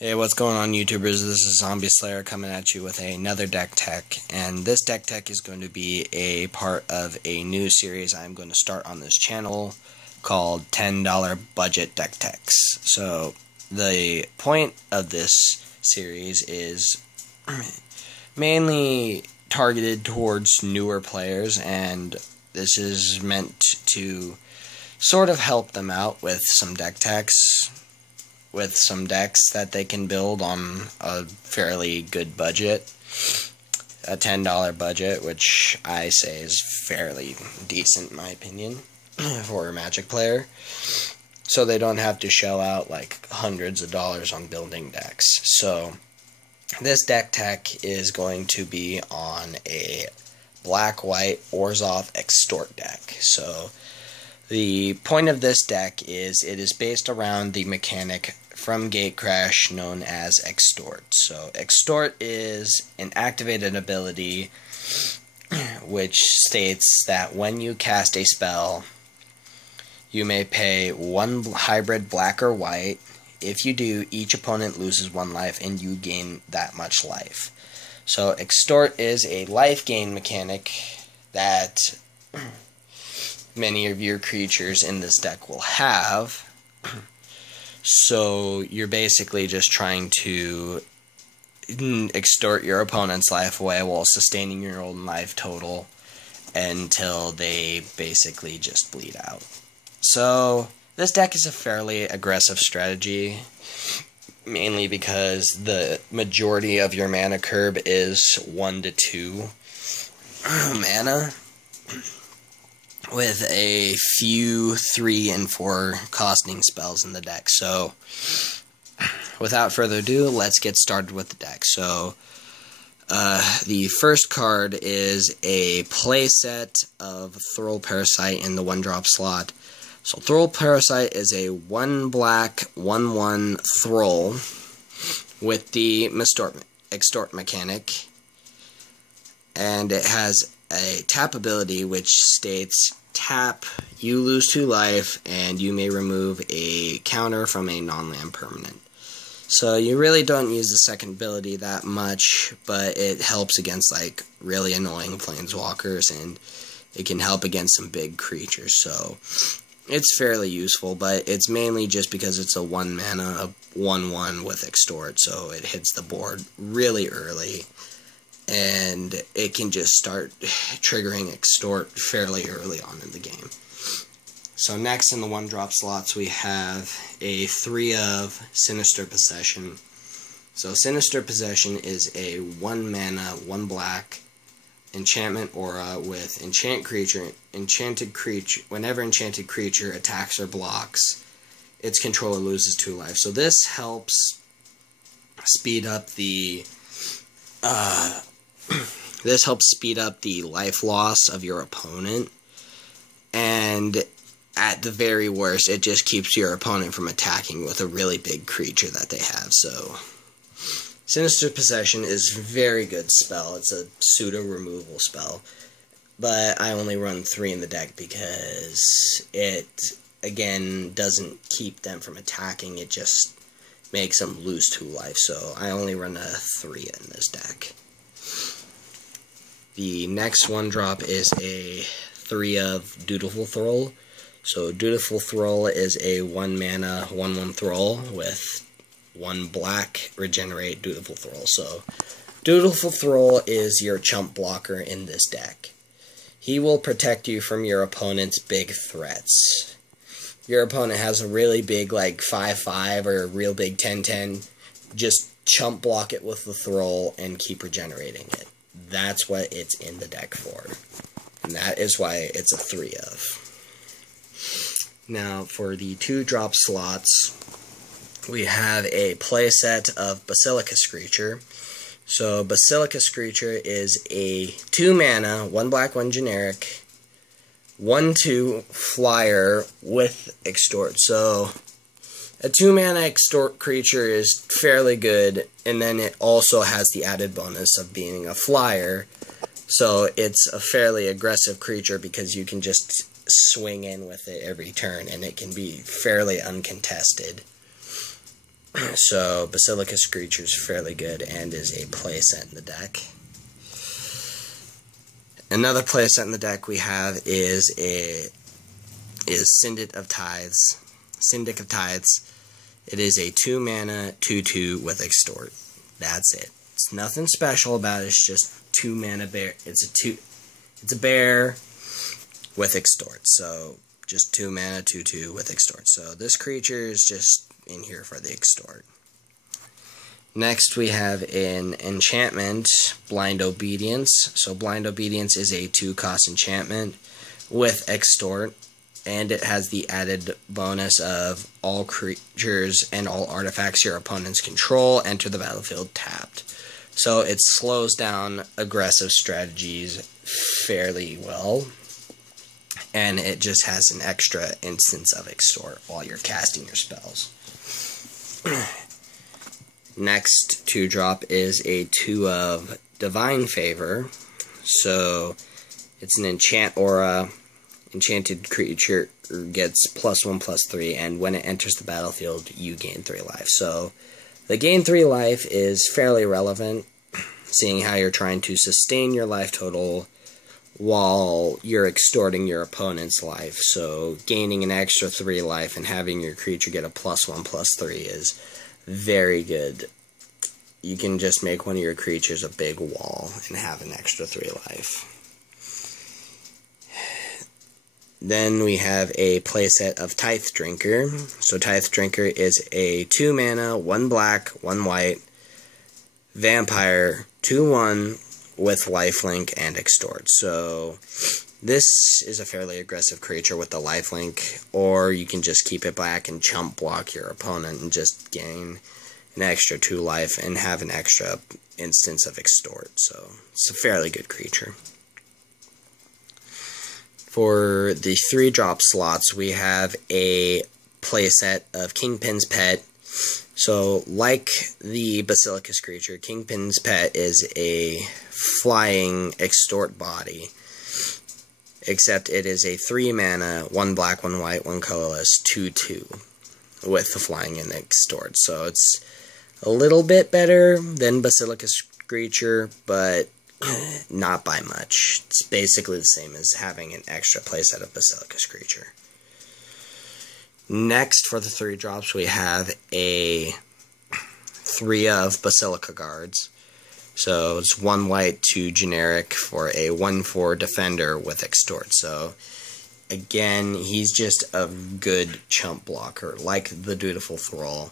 Hey, what's going on, YouTubers? This is Zombie Slayer coming at you with another deck tech, and this deck tech is going to be a part of a new series I'm going to start on this channel called $10 Budget Deck Techs. So, the point of this series is mainly targeted towards newer players, and this is meant to sort of help them out with some deck techs, with some decks that they can build on a fairly good budget, a $10 budget, which I say is fairly decent in my opinion for a Magic player, so they don't have to shell out like hundreds of dollars on building decks. So this deck tech is going to be on a black-white Orzhov extort deck. So the point of this deck is it is based around the mechanic from Gatecrash known as extort. So extort is an activated ability which states that when you cast a spell, you may pay one hybrid black or white. If you do, each opponent loses one life and you gain that much life. So extort is a life gain mechanic that many of your creatures in this deck will have. So you're basically just trying to extort your opponent's life away while sustaining your own life total until they basically just bleed out. So this deck is a fairly aggressive strategy, mainly because the majority of your mana curve is 1 to 2 mana, with a few 3 and 4 costing spells in the deck. So, without further ado, let's get started with the deck. So, the first card is a playset of Throll Parasite in the 1-drop slot. So, Throll Parasite is a 1 black, 1/1 Throll with the extort mechanic, and it has a tap ability which states, tap, you lose 2 life, and you may remove a counter from a non-land permanent. So you really don't use the second ability that much, but it helps against like really annoying planeswalkers, and it can help against some big creatures. So it's fairly useful, but it's mainly just because it's a 1 mana, 1/1 with extort, so it hits the board really early, and it can just start triggering extort fairly early on in the game. So next in the 1-drop slots we have a 3 of Sinister Possession. So Sinister Possession is a 1 mana, 1 black enchantment aura with enchanted creature. Whenever enchanted creature attacks or blocks, its controller loses 2 life. So this helps speed up the life loss of your opponent, and at the very worst, it just keeps your opponent from attacking with a really big creature that they have. So Sinister Possession is a very good spell. It's a pseudo removal spell, but I only run 3 in the deck because it, again, doesn't keep them from attacking. It just makes them lose 2 life. So I only run a 3 in this deck. The next 1-drop is a 3 of Dutiful Thrall. So Dutiful Thrall is a 1 mana, 1/1 Thrall with 1 black regenerate Dutiful Thrall. So Dutiful Thrall is your chump blocker in this deck. He will protect you from your opponent's big threats. Your opponent has a really big like 5/5 or a real big 10/10. Just chump block it with the Thrall and keep regenerating it. That's what it's in the deck for, and that is why it's a 3 of. Now, for the 2-drop slots, we have a playset of Basilica Screecher. So, Basilica Screecher is a 2 mana, 1 black, 1 generic, 1/2 flyer with extort. So, a 2 mana extort creature is fairly good, and then it also has the added bonus of being a flyer. So it's a fairly aggressive creature because you can just swing in with it every turn, and it can be fairly uncontested. So Basilica Screecher is fairly good and is a playset in the deck. Another playset in the deck we have is Syndic of Tithes. Syndic of Tithes. It is a 2-mana 2/2 with extort. That's it. It's nothing special about it. It's just 2-mana bear. It's a bear with extort. So just 2-mana 2/2 with extort. So this creature is just in here for the extort. Next we have an enchantment, Blind Obedience. So Blind Obedience is a 2-cost enchantment with extort, and it has the added bonus of all creatures and all artifacts your opponents control enter the battlefield tapped. So it slows down aggressive strategies fairly well, and it just has an extra instance of extort while you're casting your spells. Next 2-drop is a 2 of Divine Favor. So it's an enchant aura. Enchanted creature gets +1/+3, and when it enters the battlefield, you gain 3 life. So the gain 3 life is fairly relevant, seeing how you're trying to sustain your life total while you're extorting your opponent's life. So gaining an extra 3 life and having your creature get a +1/+3 is very good. You can just make one of your creatures a big wall and have an extra 3 life. Then we have a playset of Tithe Drinker. So Tithe Drinker is a 2-mana, 1 black, 1 white, vampire, 2/1 with lifelink and extort. So this is a fairly aggressive creature with the lifelink, or you can just keep it back and chump block your opponent and just gain an extra 2 life and have an extra instance of extort. So it's a fairly good creature. For the 3-drop slots, we have a playset of Kingpin's Pet. So, like the Basilica Screecher, Kingpin's Pet is a flying extort body, except it is a 3-mana, 1 black, 1 white, 1 colorless, 2/2 with the flying and extort. So it's a little bit better than Basilica Screecher, but not by much. It's basically the same as having an extra playset of Basilica Screecher. Next, for the 3-drops, we have a 3 of Basilica Guards. So it's 1 white, 2 generic for a 1/4 defender with extort. So again, he's just a good chump blocker, like the Dutiful Thrall.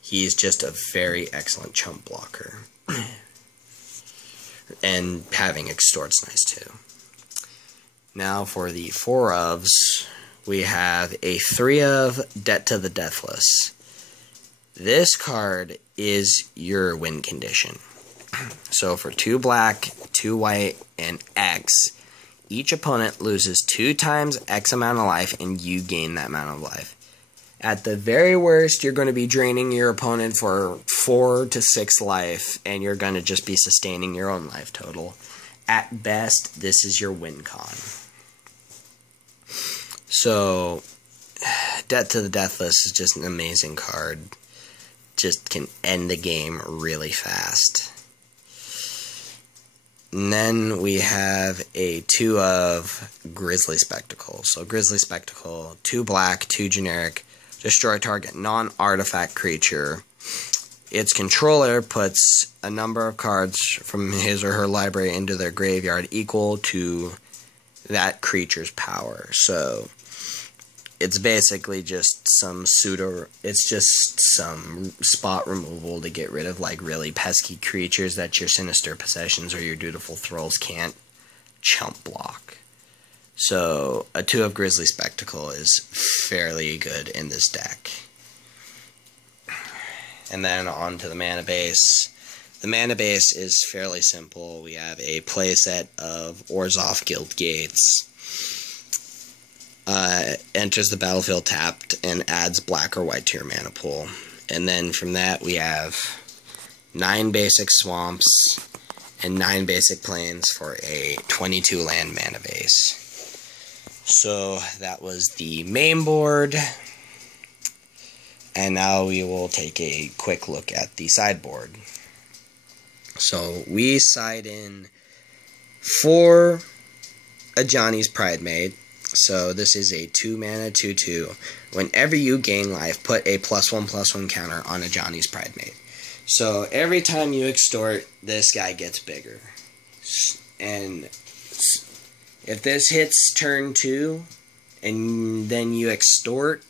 He's just a very excellent chump blocker. And having extort's nice too. Now for the 4 ofs, we have a 3 of Debt to the Deathless. This card is your win condition. So for 2 black, 2 white, and X, each opponent loses 2 times X amount of life, and you gain that amount of life. At the very worst, you're going to be draining your opponent for 4 to 6 life, and you're going to just be sustaining your own life total. At best, this is your win con. So, Debt to the Deathless is just an amazing card. Just can end the game really fast. And then we have a 2 of Grisly Spectacle. So Grisly Spectacle, 2 black, 2 generic. Destroy target non-artifact creature. Its controller puts a number of cards from his or her library into their graveyard equal to that creature's power. So it's basically just some it's just some spot removal to get rid of like really pesky creatures that your Sinister Possessions or your Dutiful Thralls can't chump block. So a 2 of Grisly Spectacle is fairly good in this deck. And then on to the mana base. The mana base is fairly simple. We have a playset of Orzhov Guild Gates. Enters the battlefield tapped and adds black or white to your mana pool. And then from that we have 9 basic swamps and 9 basic plains for a 22 land mana base. So that was the main board. And now we will take a quick look at the sideboard. So we side in for a Johnny's Pridemate. So this is a 2-mana 2/2. Whenever you gain life, put a +1/+1 counter on a Johnny's Pridemate. So every time you extort, this guy gets bigger. And if this hits turn 2, and then you extort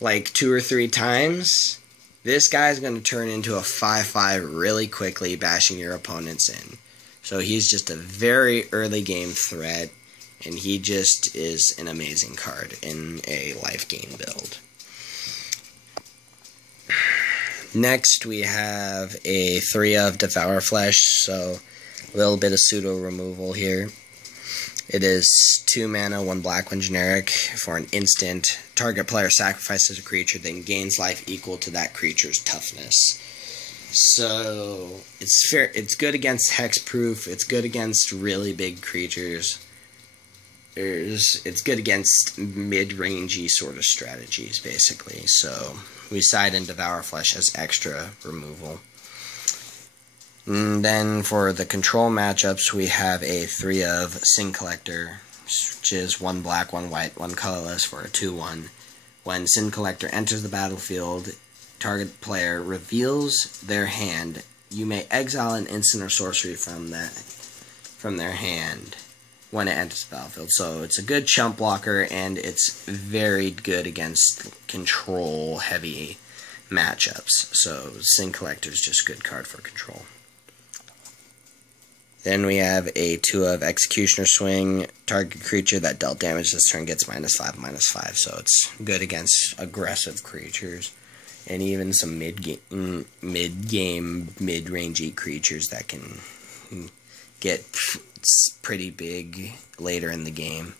like 2 or 3 times, this guy's going to turn into a 5/5 really quickly, bashing your opponents in. So he's just a very early game threat, and he just is an amazing card in a life gain build. Next we have a 3 of Devour Flesh, so a little bit of pseudo removal here. It is 2 mana, 1 black, 1 generic. For an instant, target player sacrifices a creature, then gains life equal to that creature's toughness. So it's fair. It's good against hexproof. It's good against really big creatures. It's good against mid-rangey sort of strategies, basically. So we side in Devour Flesh as extra removal. And then for the control matchups, we have a 3 of Sin Collector, which is 1 black, 1 white, 1 colorless for a 2/1. When Sin Collector enters the battlefield, target player reveals their hand. You may exile an instant or sorcery from their hand when it enters the battlefield. So it's a good chump blocker, and it's very good against control-heavy matchups. So Sin Collector is just a good card for control. Then we have a 2 of Executioner Swing. Target creature that dealt damage this turn gets -5/-5. So it's good against aggressive creatures, and even some mid-game, mid-rangey creatures that can get pretty big later in the game.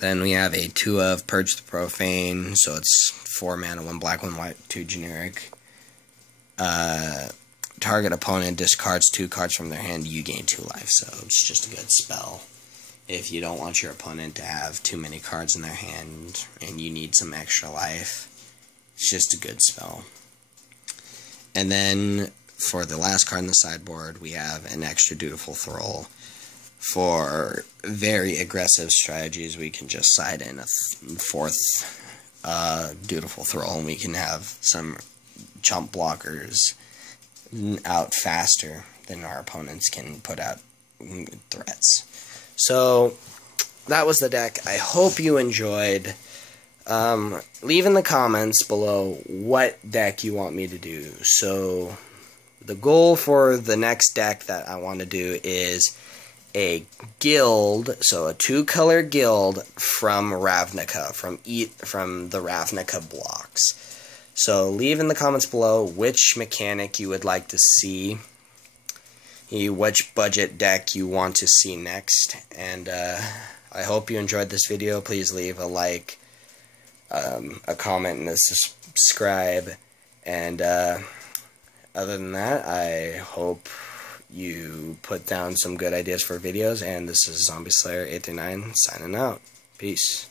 Then we have a 2 of Purge the Profane. So it's 4 mana, 1 black, 1 white, 2 generic. Target opponent discards 2 cards from their hand, you gain 2 life. So it's just a good spell if you don't want your opponent to have too many cards in their hand and you need some extra life. It's just a good spell. And then for the last card in the sideboard, we have an extra Dutiful Thrall. For very aggressive strategies, we can just side in a 4th Dutiful Thrall, and we can have some chump blockers out faster than our opponents can put out threats. So that was the deck. I hope you enjoyed. Leave in the comments below what deck you want me to do. So the goal for the next deck that I want to do is a guild, so a 2-color guild from Ravnica, from the Ravnica blocks. So leave in the comments below which mechanic you would like to see, which budget deck you want to see next, and I hope you enjoyed this video. Please leave a like, a comment, and a subscribe, and other than that, I hope you put down some good ideas for videos, and this is Zombie Slayer 839 signing out. Peace.